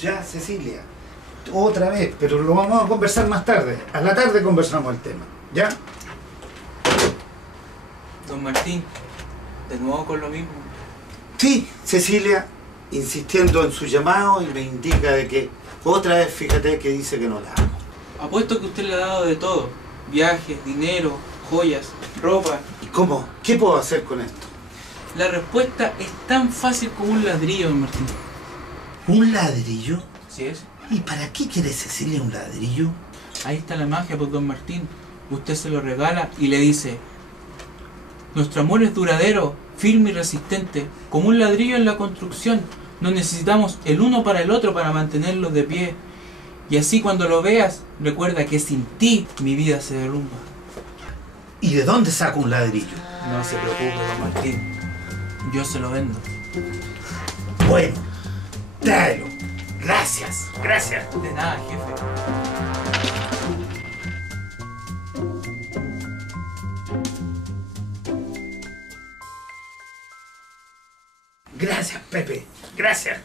Ya, Cecilia. Otra vez, pero lo vamos a conversar más tarde. A la tarde conversamos el tema. ¿Ya? Don Martín, de nuevo con lo mismo. Sí, Cecilia, insistiendo en su llamado y me indica de que otra vez, fíjate que dice que no la amo. Apuesto que usted le ha dado de todo. Viajes, dinero, joyas, ropa. ¿Y cómo? ¿Qué puedo hacer con esto? La respuesta es tan fácil como un ladrillo, don Martín. ¿Un ladrillo? ¿Sí es? ¿Y para qué quiere Cecilia un ladrillo? Ahí está la magia, pues, don Martín. Usted se lo regala y le dice: nuestro amor es duradero, firme y resistente, como un ladrillo en la construcción. Nos necesitamos el uno para el otro para mantenerlo de pie. Y así cuando lo veas, recuerda que sin ti mi vida se derrumba. ¿Y de dónde saco un ladrillo? No se preocupe, don Martín. Yo se lo vendo. Bueno, tráelo. Gracias, gracias. De nada, jefe. Gracias, Pepe. Gracias.